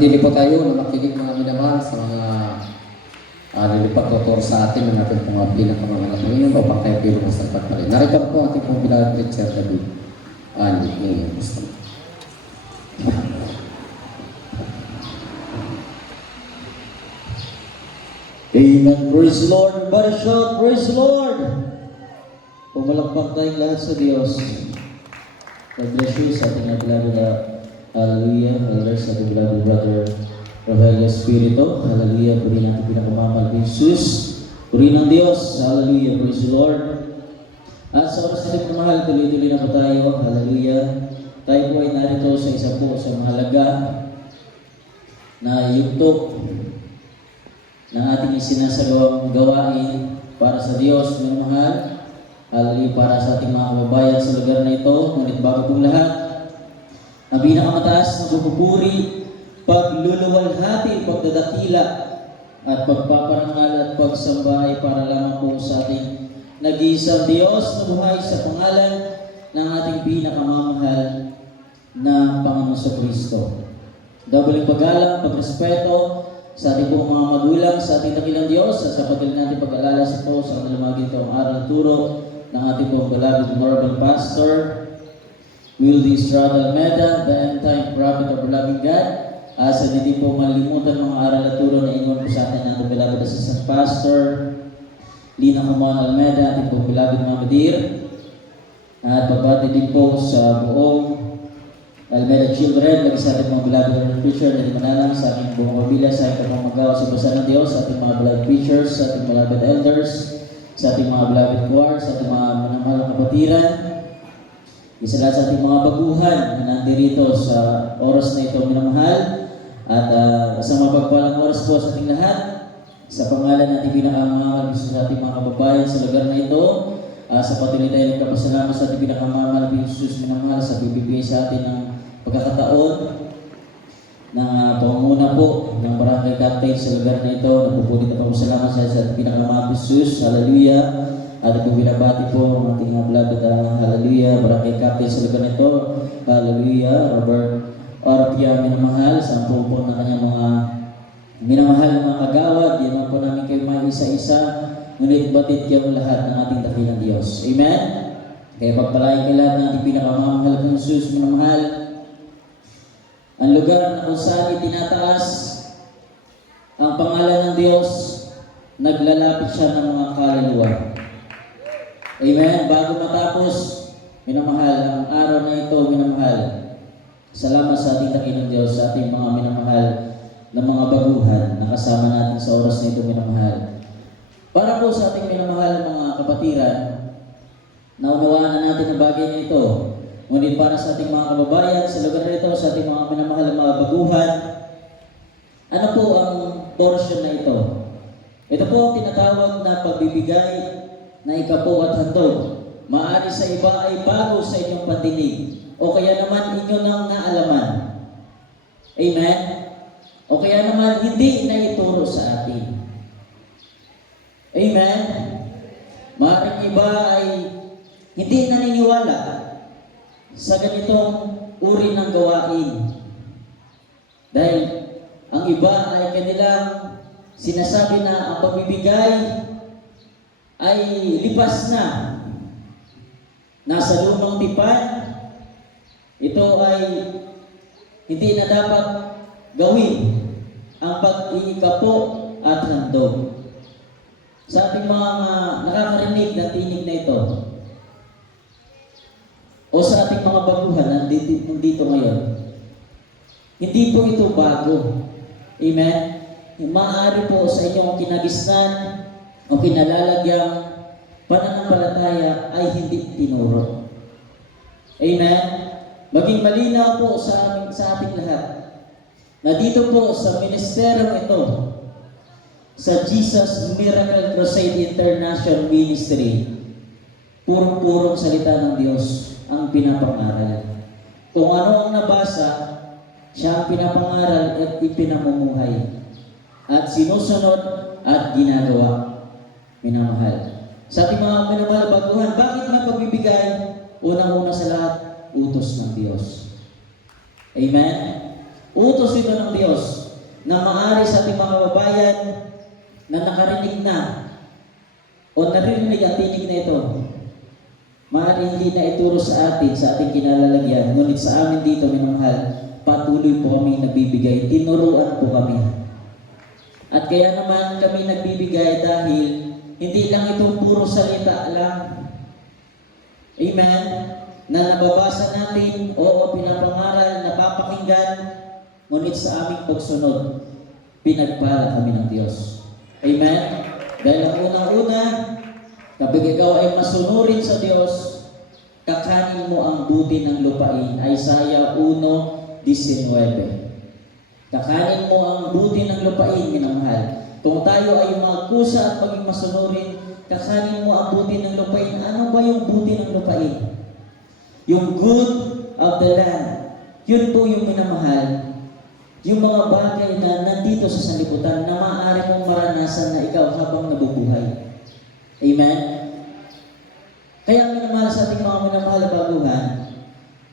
Manatili po tayo na makinig mga minamahal sa mga lilipat tutor sa atin na natin pong pinakamanganak ngayon o pang kayo pero mas nagpapalay. Narito po ating pong bilang teacher David. Ngayon. Amen. Praise the Lord. Everybody shout, praise the Lord. Pumalakpak tayong lahat sa Diyos. God bless you sa ating beloved hallelujah. Hallelujah sa ating beloved brother Rogelio Espirito. Hallelujah. Puri natin pinakamamahal ng Jesus. Puri ng Diyos. Hallelujah. Praise the Lord. At sa oras natin na mahal, tuloy-tuloy na po tayo. Hallelujah. Tayo po ay narito sa isa po sa mahalaga na yugto ng ating isinasagawang gawain para sa Diyos ng mahal. Hallelujah, para sa ating mga kababayan sa lugar na ito. Ngunit bago pong lahat, ang pinakamataas na pagpupuri, pagluluwalhati, pagdadakila, at pagpaparangal at pagsamba ay para lamang po sa ating nag-iisang Diyos na buhay sa pangalan ng ating pinakamamahal na Panginoon sa Kristo. Dabaling paggalang, pagrespeto sa ating pong mga magulang, sa ating dakilang Diyos, at sa patuloy natin pag-alala sa po sa kanilang ito ang aral turo ng ating pong beloved Honorable Pastor Wildy Estrada Almeda, the end-time prophet of beloved God. Sa hindi po malilimutan ng mga aral at turo na inuwan po sa atin ng beloved Assistant Pastor Lina Camon Almeda, ating pong beloved Mama Dear. At pagbati din po sa buong Almeda Children, lagi sa ating mga beloved preacher na dimanalang sa aking buong pamilya, sa aking pamagawa sa basa ng Diyos, sa ating mga beloved preachers, sa ating beloved elders, sa ating mga beloved choir, sa ating mga manamahal na kapatiran, isa lahat sa ating mga baguhan na nandirito sa oras na ito minamahal, at sa mapagpalang oras po sa ating lahat, sa pangalan natin pinakamamahal sa ating mga kababayan sa lugar na ito, sa patuloy tayo nagkapasalamat sa ating pinakamamahal ng Jesus minamahal sa bibigay sa atin ng pagkakataon na pangunguna po ng barangay captain sa lugar na ito. Nagpupunit na pagkakasalamat sa ating pinakamamahal Jesus. Hallelujah. At ito binabati po ang ating beloved hallelujah barangay captain sa lugar na ito. Hallelujah. Robert Arpia minamahal sa po ng kanyang mga minamahal na mga kagawad. Yan po namin kayo mga isa-isa. Ngunit batid kayo lahat ng ating dakilang Diyos. Amen? Kaya pagpalain kayo lahat ng ating pinakamamahal ng Jesus minamahal. Ang lugar na kung saan itinataas ang pangalan ng Diyos, naglalapit siya ng mga kaluluwa. Amen? Bago matapos, minamahal, ang araw na ito, minamahal. Salamat sa ating dakilang Diyos, sa ating mga minamahal na mga baguhan na kasama natin sa oras na ito, minamahal. Para po sa ating minamahal na mga kapatiran, naunawaan na natin ang bagay na ito. Ngunit para sa ating mga kababayan, sa lugar nito, sa ating mga minamahal na mga baguhan, ano po ang portion na ito? Ito po ang tinatawag na pagbibigay na ikapo at handog. Maaari sa iba ay bago sa inyong pandinig, o kaya naman inyo nang naalaman. Amen? O kaya naman hindi na ituro sa atin. Amen? Maaaring iba ay hindi naniniwala sa ganitong uri ng gawain. Dahil ang iba ay kanilang sinasabi na ang pagbibigay ay lipas na. Nasa lumang tipan, ito ay hindi na dapat gawin ang pag-iikapo at handog. Sa ating mga nakakarinig na tinig na ito, o sa ating mga baguhan nandito ngayon, hindi po ito bago. Amen? Maaari po sa inyong kinagisnan o kinalalagyang pananampalataya ay hindi tinuro. Amen? Maging malinaw po sa ating lahat na dito po sa ministeryong ito, sa Jesus Miracle Crusade International Ministry, purong-purong salita ng Diyos ang pinapangaral. Kung ano ang nabasa, siya ang pinapangaral at ipinamumuhay. At sinusunod at ginagawa. Minamahal. Sa ating mga minamahal na baguhan, bakit may pagbibigay? Unang-una sa lahat, utos ng Diyos. Amen? Utos ito ng Diyos na maaari sa ating mga kababayan na nakarinig na o narinig ang tinig na ito. Maaari hindi na ituro sa atin, sa ating kinalalagyan, ngunit sa amin dito, minamahal, patuloy po kami nagbibigay, tinuruan po kami. At kaya naman kami nagbibigay dahil hindi lang ito puro salita lang. Amen? Na nababasa natin, oo, pinapangaral, napapakinggan, ngunit sa aming pagsunod, pinagpala kami ng Diyos. Amen? Dahil ang unang-una, kapag ikaw ay masunurin sa Diyos, kakanin mo ang buti ng lupain. Isaiah 1:19. Kakanin mo ang buti ng lupain, minamahal. Kung tayo ay magkusa at maging masunurin, kakanin mo ang buti ng lupain. Ano ba yung buti ng lupain? Yung good of the land. Yun po yung minamahal. Yung mga bagay na nandito sa sanlibutan na maaari mong maranasan na ikaw habang nabubuhay. Amen? Kaya minamahal sa ating mga minamahal na baguhan,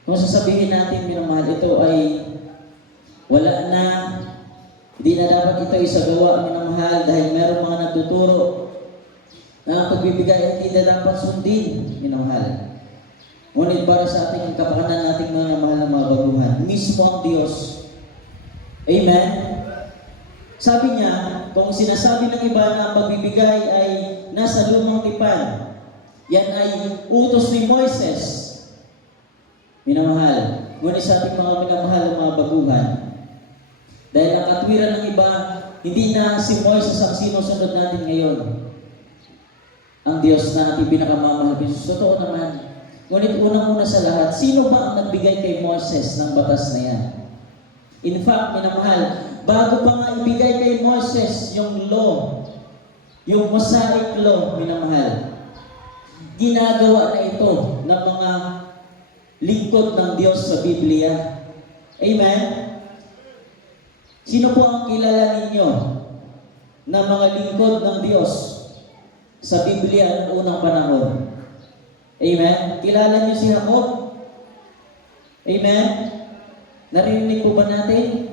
kung sasabihin natin minamahal, ito ay wala na, hindi na dapat ito isagawa minamahal dahil meron mga nagtuturo na ang pagbibigay ay hindi na dapat sundin minamahal. Ngunit para sa ating kapakanan nating mga mahal na mga baguhan, mismo ang Diyos. Amen? Sabi niya, kung sinasabi ng iba na ang pagbibigay ay nasa lumang tipan, yan ay utos ni Moises. Minamahal. Ngunit sa ating mga minamahal na mga baguhan, dahil ang katwiran ng iba, hindi na si Moises ang sinusunod natin ngayon. Ang Diyos na ating pinakamamahal. Totoo naman. Ngunit unang-una sa lahat, sino ba ang nagbigay kay Moises ng batas na yan? In fact, minamahal, bago pa nga ibigay kay Moises yung law, yung Mosaic law, minamahal, ginagawa na ito ng mga lingkod ng Diyos sa Biblia. Amen? Sino po ang kilala ninyo na mga lingkod ng Diyos sa Biblia noong unang panahon? Amen? Kilala niyo si Jacob? Amen? Narinig po ba natin?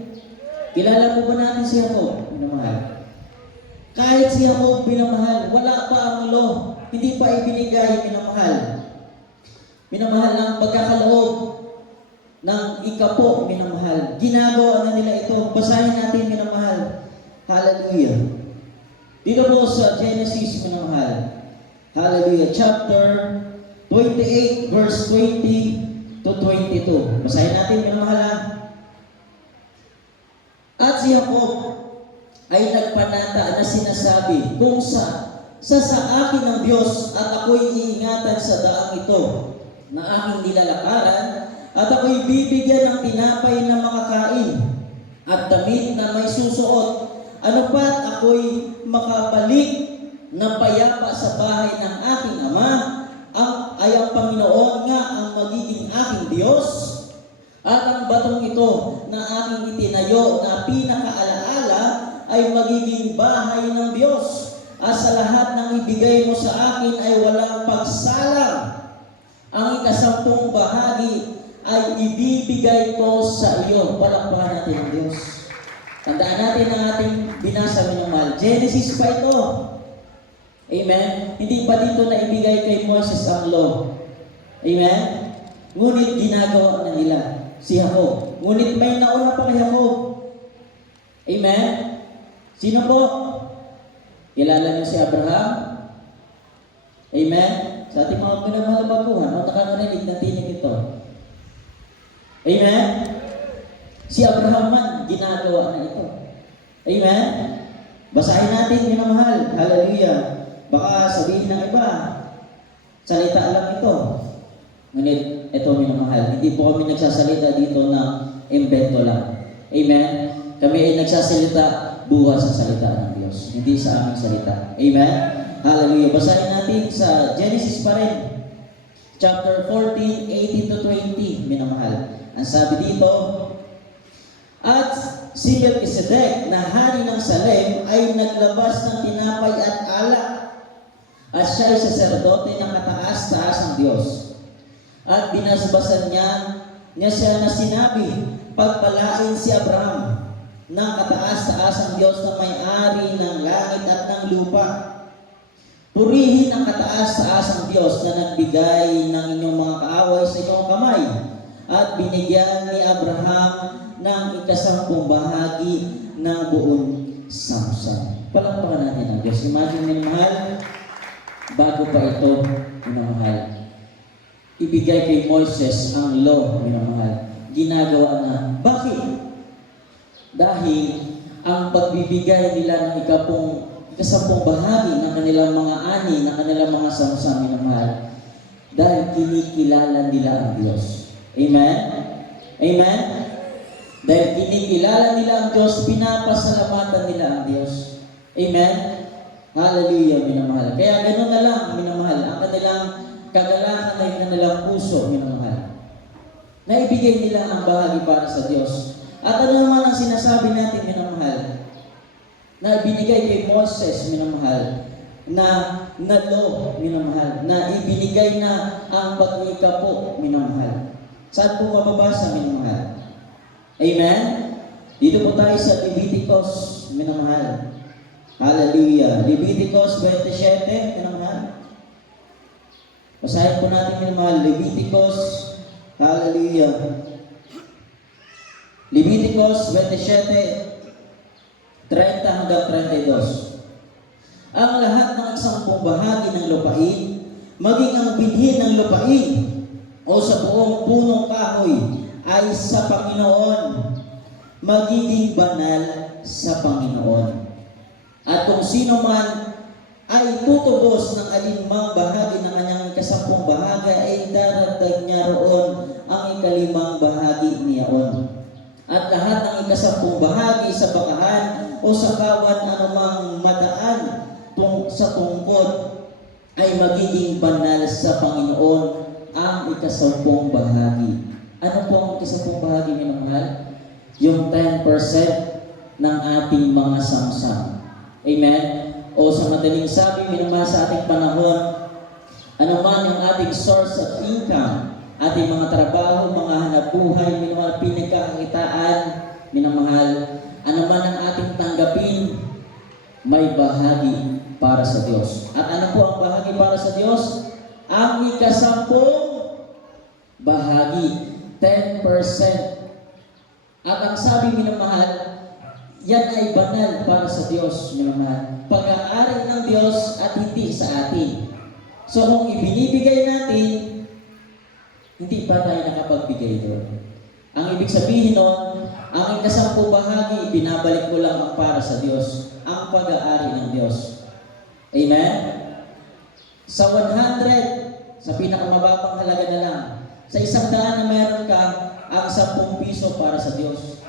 Kilala po ba natin si Jacob? Minamahal. Kahit si Jacob, minamahal, wala pa ang law. Hindi pa ibinigay, minamahal. Minamahal ng pagkakaloob ng ikapo, minamahal. Ginagawa na nila ito. Basahin natin, minamahal. Hallelujah. Dito po sa Genesis, minamahal. Hallelujah. Chapter 28, verse 20 to 22. Basahin natin, minamahal. At si Jacob ay nagpanata na sinasabi, kung sa akin ng Diyos at ako'y iingatan sa daang ito na aking nilalakaran at ako'y bibigyan ng tinapay na makakain at damit na may susuot, ano pa't ako'y makabalik ng payapa sa bahay ng aking ama, ang Panginoon nga ang magiging aking Diyos, at ang batong ito na aking itinayo na pinakaalaala ay magiging bahay ng Diyos. At sa lahat ng ibigay mo sa akin ay walang pagsalang. Ang ikasampung bahagi ay ibibigay ko sa iyo. Palakpakan natin ang Diyos. Tandaan natin ang ating binasa, minamahal. Genesis pa ito. Amen? Hindi pa dito na ibigay kay Moses ang law. Amen? Ngunit ginagawa na nila si Jacob. Ngunit may nauna pa kay Jacob. Amen? Sino po? Kilala niyo si Abraham? Amen? Sa ating mga minamahal na baguhan, nakakarinig ng tinig ito. Amen? Si Abraham man, ginagawa na ito. Amen? Basahin natin, minamahal. Hallelujah. Baka sabihin ng iba, salita lang ito. Ngunit, ito minamahal. Hindi po kami nagsasalita dito na invento lang. Amen? Kami ay nagsasalita buhat sa salita ng Diyos, hindi sa aming salita. Amen? Hallelujah. Basahin natin sa Genesis pa rin. Chapter 14, 18 to 20, minamahal. Ang sabi dito, at si Melchizedek na hari ng Salem ay naglabas ng tinapay at alak, at siya ay saserdote ng kataas-taas ng Diyos. At binasbasan niya siya na sinabi, pagpalain si Abraham ng kataas-taasang Diyos na may-ari ng langit at ng lupa. Purihin ang kataas-taasang Diyos na nagbigay ng inyong mga kaaway sa inyong kamay at binigyan ni Abraham ng ikasampung bahagi ng buong samsam. Palakpakan natin ang Diyos. Imagine, minamahal, bago pa ito, minamahal, ibigay kay Moises ang law, minamahal, ginagawa na. Bakit? Dahil ang pagbibigay nila ng ikasampung bahagi ng kanilang mga ani, ng kanilang mga samsam, minamahal, dahil kinikilala nila ang Diyos. Amen? Amen? Dahil kinikilala nila ang Diyos, pinapasalamatan nila ang Diyos. Amen? Hallelujah, minamahal. Kaya gano'n na lang, minamahal, ang kanilang kagalakan ay kanilang puso, minamahal. Naibigay nila ang bahagi para sa Diyos. At ano naman ang sinasabi natin, minamahal? Na ibinigay kay Moses, minamahal, na law, minamahal, na ibinigay na ang pag-ikapo, minamahal. Saan po mababasa, minamahal? Amen? Dito po tayo sa Leviticus, minamahal. Hallelujah. Leviticus 27, minamahal. Basahin po natin, minamahal, Leviticus, hallelujah. Leviticus 27, 30 hanggang 32. Ang lahat ng 10 bahagi ng lupain, maging ang binhi ng lupain o sa buong punong kahoy ay sa Panginoon, magiging banal sa Panginoon. At kung sino man ay tutubos ng alinmang bahagi ng kanyang ikasampung bahagi, ay daragdag niya roon ang ikalimang bahagi niyaon. At lahat ng ikasampung bahagi sa bakahan o sa kawan anumang madaan sa tungkod ay magiging banal sa Panginoon ang ikasampung bahagi. Ano po ang ikasampung bahagi, minamahal? Yung 10% ng ating mga samsam. Amen? O sa madaling sabi, minamahal, sa ating panahon, ano man yung ating source of income, ating mga trabaho, mga hanap buhay, minamahal, pinagkakakitaan, minamahal, ano man ang ating tanggapin, may bahagi para sa Diyos. At ano po ang bahagi para sa Diyos? Ang ikasampung bahagi, 10%. At ang sabi, minamahal, yan ay banal para sa Diyos, minamahal. Pag-aari ng Diyos at hindi sa atin. So kung ibinibigay natin, hindi pa tayo nakapagbigay doon. Ang ibig sabihin nun, ang ikasampung bahagi, binabalik mo lang ang para sa Diyos. Ang pag-aari ng Diyos. Amen? Sa 100, sa pinakamababang halaga na lang, sa 100 na meron ka, ang 10 piso para sa Diyos.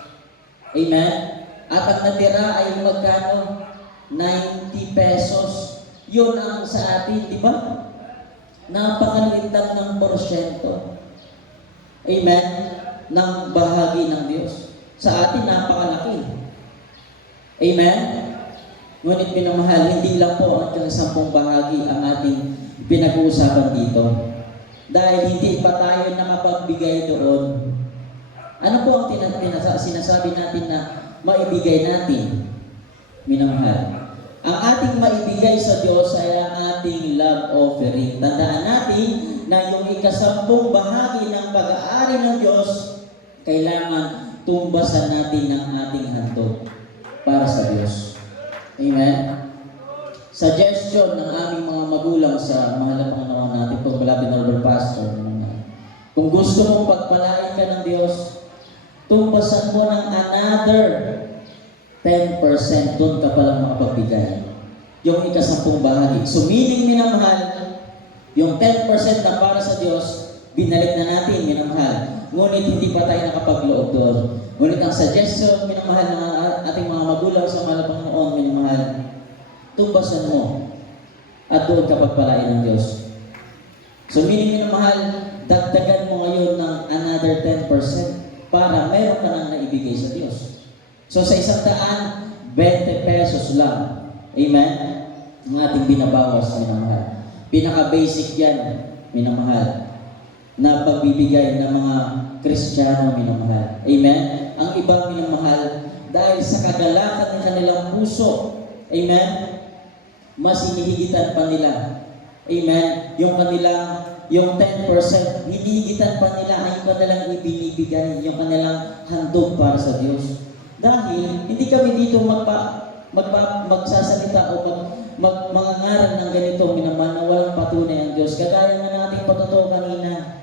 Amen? At ang natira ay magkano? 90 pesos. Yun ang sa atin, di ba? Napakaliit lang ng porsyento. Amen? Ng bahagi ng Diyos. Sa atin, napakalaki. Amen? Ngunit minamahal, hindi lang po ang 10 bahagi ang ating pinag-uusapan dito. Dahil hindi pa tayo nakapagbigay doon. Ano po ang sinasabi natin na maibigay natin? Minamahal, ang ating maibigay sa Diyos ay ang ating love offering. Tandaan natin na yung ikasampung bahagi ng pag-aari ng Diyos, kailangan tumbasan natin ng ating handog para sa Diyos. Amen? Suggestion ng aming mga magulang sa mga lapanganawa natin, pagbalapin na Lord Pastor. Kung gusto mong pagpalain ka ng Diyos, tumbasan mo ng another 10%, doon ka palang makapagbigay. Yung ikasampung bahagi. So meaning, minamahal, yung 10% na para sa Diyos, binalik na natin, minamahal. Ngunit hindi pa tayo nakapagloob doon. Ngunit ang suggestion, minamahal, ng ating mga magulang sa malapang noon, minamahal, tumbasan mo at doon ka pagpalain ng Diyos. So meaning, minamahal, dagdagan mo ngayon ng another 10% para meron ka nang naibigay sa Diyos. So sa 100, 20 pesos lang. Amen? Ang ating binabawas, minamahal. Pinaka-basic yan, minamahal. na pagbibigay ng mga Kristiyano, minamahal. Amen? Ang ibang minamahal, dahil sa kagalakan ng kanilang puso, amen, mas hinihigitan pa nila. Amen? Yung 10%, hinihigitan pa nila ang kanilang ibinibigay, yung kanilang handog para sa Diyos. Dahil hindi kami dito magsasalita o mangangaral ng ganito, minamahal, na walang patunay ang Diyos. Kagaya nga nating patotoo kanina,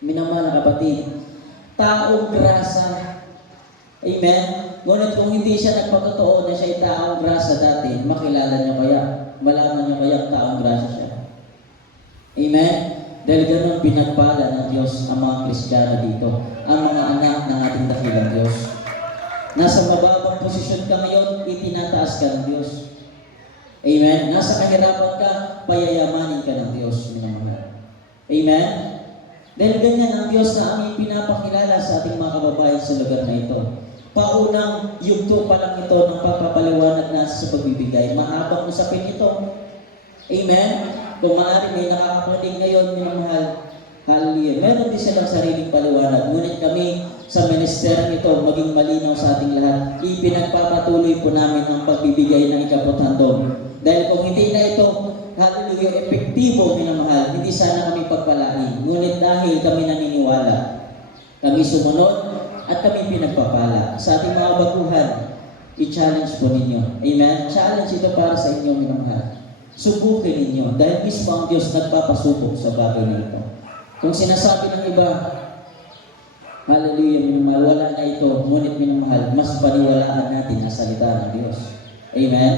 minamahal na kapatid, taong grasa. Amen? Ngunit kung hindi siya nagpatotoo na siya ay taong grasa dati, makilala niyo kaya, malaman niyo kaya ang taong grasa siya. Amen? Dahil ganun pinagpala ng Diyos ang mga Kristiyano dito, ang mga anak ng ating dakilang Diyos. Nasa mababang posisyon ka ngayon, itinataas ka ng Diyos. Amen? Nasa kahirapan ka, payayamanin ka ng Diyos, minamahal. Amen? Dahil ganyan ang Diyos na aming pinapakilala sa ating mga kababayan sa lugar na ito. Paunang yugto pa lang ito ng papapaliwanag na sa pagbibigay. Mahabang usapin ito. Amen? Kung maaari may nakakapanig ngayon, minamahal, hallelujah. Meron din silang sariling paliwanag. Ngunit kami sa ministeryo ito, maging malinaw sa ating lahat, ipinagpapatuloy po namin ang pagbibigay ng ikapothandog. Dahil kung hindi na ito, hallelujah, epektibo, minamahal, hindi sana kami pagpalain. Ngunit dahil kami naniniwala, kami sumunod, at kami pinagpapala. Sa ating mga baguhan, i-challenge po ninyo. Amen? Challenge ito para sa inyo, minamahal. Subukin ninyo. Dahil mismo ang Diyos nagpapasubok sa bagay na ito. Kung sinasabi ng iba, hallelujah, minamahal, wala na ito. Ngunit minamahal, mas paniwalaan natin ang salita ng Diyos. Amen?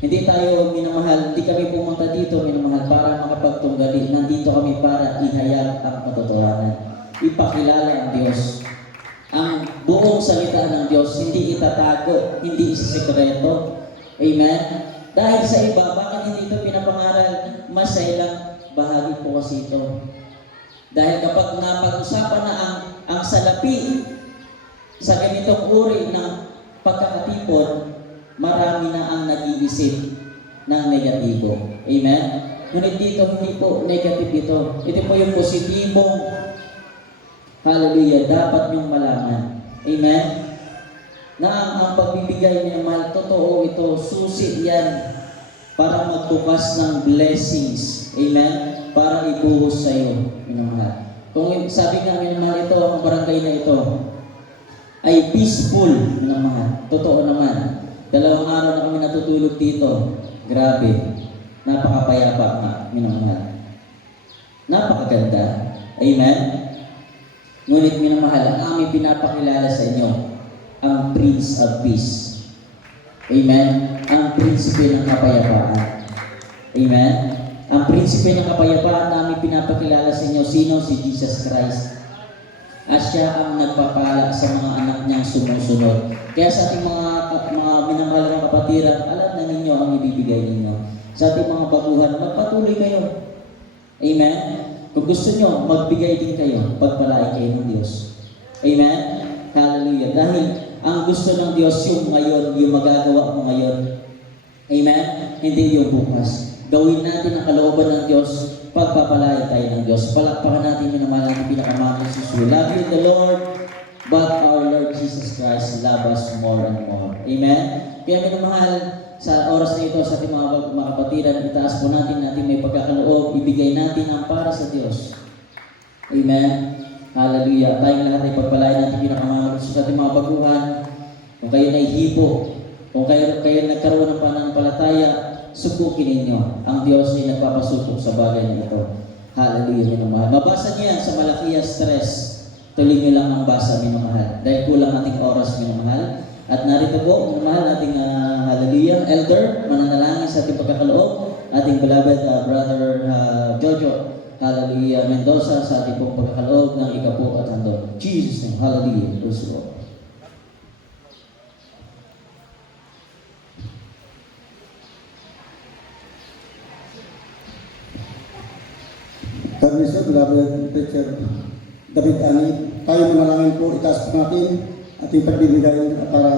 Hindi tayo, minamahal, hindi kami pumunta dito, minamahal, para makapagtunggali. Nandito kami para ihayag ang katotohanan. Ipakilala ang Diyos. Ang buong salita ng Diyos, hindi itatago, hindi isisekreto. Amen? Dahil sa iba, bakit hindi ito pinapangaral? Masailang bahagi po kasi ito. Dahil kapag napag-usapan na ang salapi sa ganitong uri ng pagkakatipon, marami na ang nag-iisip ng negatibo. Amen? Ngunit dito, hindi po negative ito. Ito po yung positibong, hallelujah, dapat niyong malaman. Amen? Na ang pagbibigay niya, mahal, totoo ito, susi yan para magbukas ng blessings. Amen? Para ibuhos sa iyo, minamahal. Kung sabi nga, minamahal, ito, ang barangay na ito, ay peaceful, minamahal. Totoo naman. 2 araw na kami natutulog dito. Grabe. Napakapayapa nga, minamahal. Napakaganda. Amen? Ngunit minamahal, ang aming pinapakilala sa inyo, ang Prince of Peace. Amen? Ang prinsipe ng kapayapaan. Amen? Ang prinsipe ng kapayapaan namin pinapakilala sa inyo, sino? Si Jesus Christ. At siya ang nagpapala sa mga anak niyang sumusunod. Kaya sa ating mga minamahal ng kapatiran, alam na ninyo ang ibibigay ninyo. Sa ating mga baguhan, magpatuloy kayo. Amen? Kung gusto nyo, magbigay din kayo, pagpalain kayo ng Diyos. Amen? Hallelujah. Dahil ang gusto ng Diyos yung ngayon, yung magagawa mo ngayon. Amen? Hindi yung bukas. Gawin natin ang kalooban ng Diyos, pagpapalain tayo ng Diyos. Palakpakan natin yung naman ang pinakamahal ng Jesus. Love you the Lord, but our Lord Jesus Christ love us more and more. Amen? Kaya minamahal, sa oras na ito, sa ating mga kapatiran, itaas po natin may pagkakaloob, ibigay natin ang para sa Diyos. Amen? Hallelujah. Tayong lahat ay pagpalain natin pinakamahal sa ating mga baguhan. Kung kayo nahihipo, kung kayo nagkaroon ng pananampalataya, subukin ninyo. Ang Diyos ay nagpapasubok sa bagay na ito. Hallelujah, minamahal. Mabasa niyo yan sa Malakias 3. Tuloy niyo lang ang basa, minamahal. Dahil kulang ating oras, minamahal. At narito po, minamahal, ating hallelujah, elder, mananalangin sa ating pagkakaloob, ating beloved brother Jojo, hallelujah, Mendoza, sa ating pong pagkakaloob ng ikapo at handog. Jesus name, hallelujah, praise the Lord. Kami sa beloved preacher David Ani, tayo manalangin po, itaas po natin ating pagbibigay para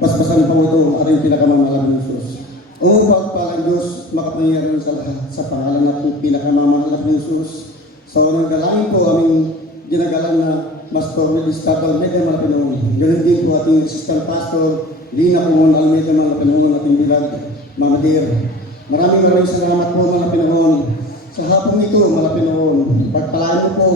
basbasan po ito ang ating pinakamamahal ng Diyos. Ang pagpalang Diyos, makapangyarihan sa lahat sa pangalan natin pinakamamahal ng Diyos, So, nagdalangin po aming ginagalang na Pastor Willis Tatal Almeida mga Pinoon. Ganun din po ating Assistant Pastor Lina Pumon Almeida mga Pinoon, ating bilag Mamadir. Maraming salamat po mga Pinoon. Sa hapong ito mga Pinoon, pagpalain mo po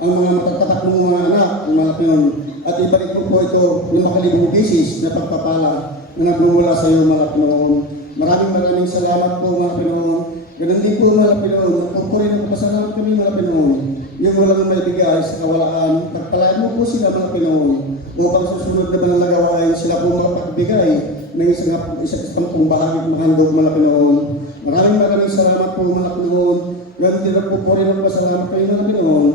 ang mga matatatak ng mga anak ng mga Pinoon at ibalik po ito ng makalibong bisis na pagpapala na nagmumula sa iyo mga Pinoon. Maraming salamat po mga Pinoon. Ganun din po mga Pinoon, pupurihin ang pasalamat kami mga Pinoon. Yung walang may bigay sa kawalaan, pagpalain mo po sila mga Pinoon upang susunod na manalagawain sila po makapagbigay ng isang pong bahagi ng handog mga Pinoon. Maraming salamat po mga Pinoon. Ganun din po po rin ang pasalamat kayo mga Pinoon.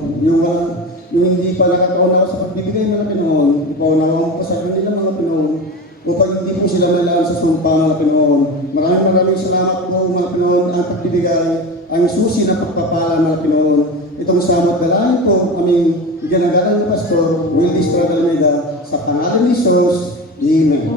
Yung hindi pa nakakaunawa sa pagbibigay mga Pinoon, ipaunawa mo pa sa kanila mga Pinoon upang hindi po sila malalaan sa sumpa mga Pinoon. Maraming salamat po mga Pinoon ang pagbibigay, ang susi na pagpapala mga Pinoon. Itong samot galaan po aming iganagalang ni Pastor Willis Tatal Almeida sa pangalan ni Jesus. Amen.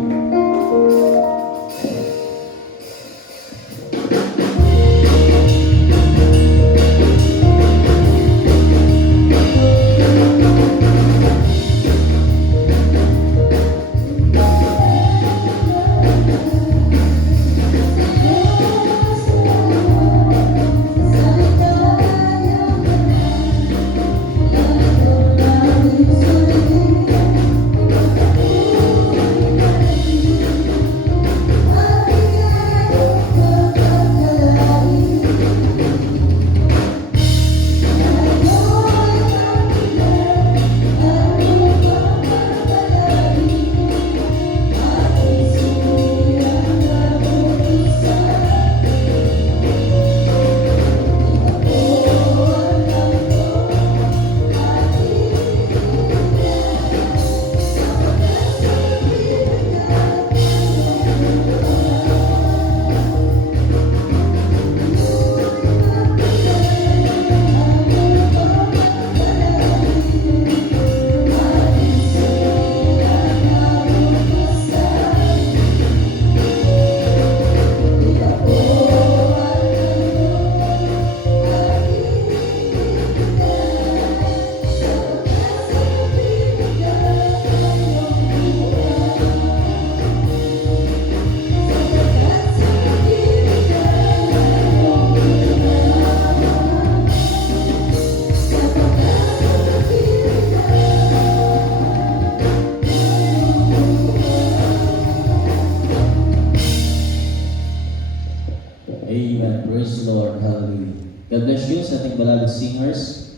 Amen. Praise the Lord. Hallelujah. God bless you sa ating balagang singers.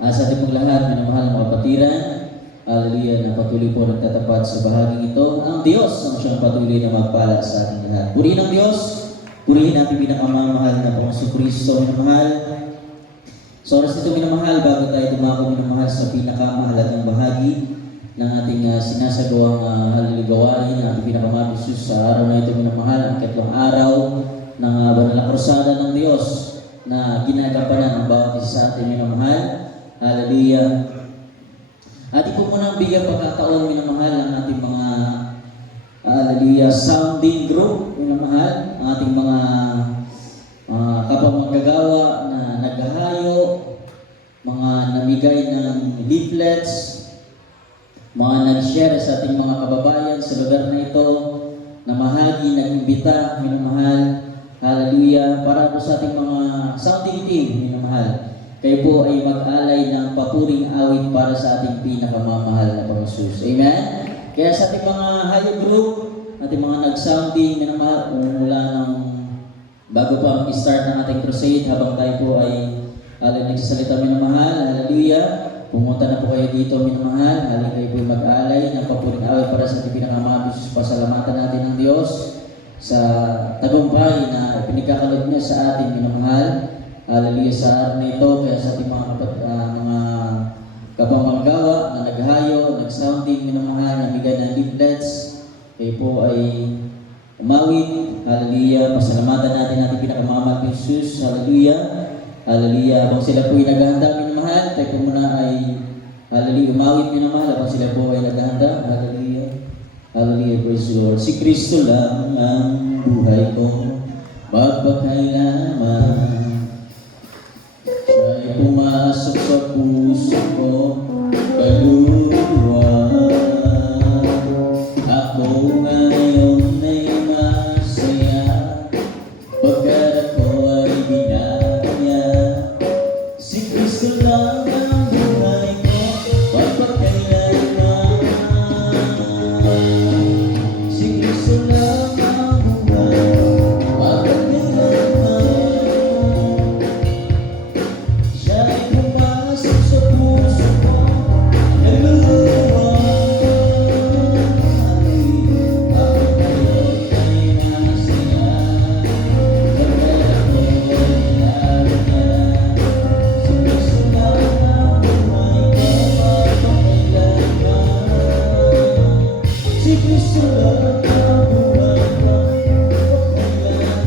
Sa ating pong lahat, minamahal na mga kapatiran, hallelujah, na patuloy po nagtatapat sa bahaging ito. Ang Diyos ang siyang patuloy na magpala sa ating lahat. Purihin ang Diyos, purihin natin pinakamamahal na Panginoong Kristo, minamahal. Sa oras nito, minamahal, bago tayo tumako, minamahal sa pinakamahalagang bahagi ng ating sinasagawang haliligawain, ng ating pinakamabis sa araw na ito, minamahal, ang katlong araw ng banal na krusada ng Diyos na ginagampanan ng bawat isa sa atin, minamahal. Hallelujah. Ating po muna bigyan pagkataon, minamahal, ang ating mga hallelujah, sounding group, minamahal, ang ating mga kapamaggagawa na naghahayo, mga namigay ng leaflets, mga nag-share sa ating mga kababayan sa lugar na ito, na mahagi, nag-imbita, minamahal, hallelujah, para po sa ating mga sounding team, minamahal. Kayo po ay mag-alay ng papuring awit para sa ating pinakamamahal na Panginoon. Amen? Kaya sa ating mga hayo group, ating mga nag-sounding, minamahal, mula ng bago pa mag-start ng ating crusade, habang tayo po ay nagsasalita, minamahal, hallelujah, pumunta na po kayo dito, minamahal, halin kayo po mag-alay ng papuring awit para sa ating pinakamamahal. Pasalamatan natin ng Diyos sa tagumpay na pinagkakalog niya sa ating, minamahal. Hallelujah sa araw na ito, kaya sa ating mga kapamagawa na naghayo, nag-sounding, minamahal, namigay ng leaflets, kayo po ay umawit, hallelujah, pasalamatan natin ating pinakamamahal ng Jesus, hallelujah, hallelujah. Habang sila po ay naghahanda, minamahal, tayo po muna ay, hallelujah, umawit, minamahal, habang sila po ay naghahanda, hallelujah, hallelujah, praise the Lord. Si Kristo lang ang buhay ko, magpakailanman. Siya'y pumasok sa puso ko, kaluluwa. Ako ngayon ay masaya, pagkat ako ay binaya. Si Kristo lang ang buhay ko, pagpakailanman. Si Kristo lang ang buhay ko, pagpakailanman. Siya ay pumasok sa puso ko, kaluluwa. Ako ngayon ay masaya, pagkat ako ay binaya. Si Kristo lang ang buhay ko, pagpakailanman. Si Kristo lang ang buhay ko, pagpakailanman.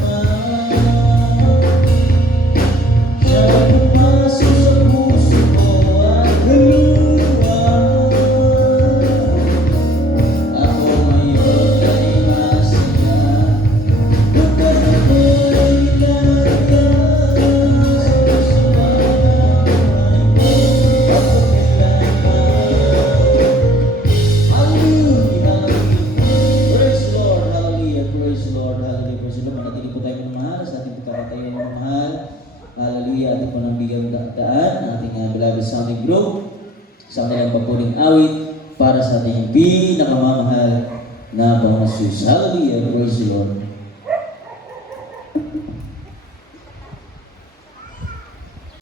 Siya ay pumasok sa puso ko at kaluluwa. Ako ngayon ay masaya, pagkat ako ay binaya. Si Kristo lang ang buhay ko, pagpakailanman. Hallelujah, hallelujah. Praise the Lord, hallelujah, praise the Lord, hallelujah, praise the Lord. Manatili po tayo ng mahal sa ating pagkakatayo ng mahal. Hallelujah, ating po nang bigyan daan, ating beloved sounding group, sa kanilang papuling awit para sa ating pinakamamahal na Panginoon Jesus. Hallelujah, praise the Lord.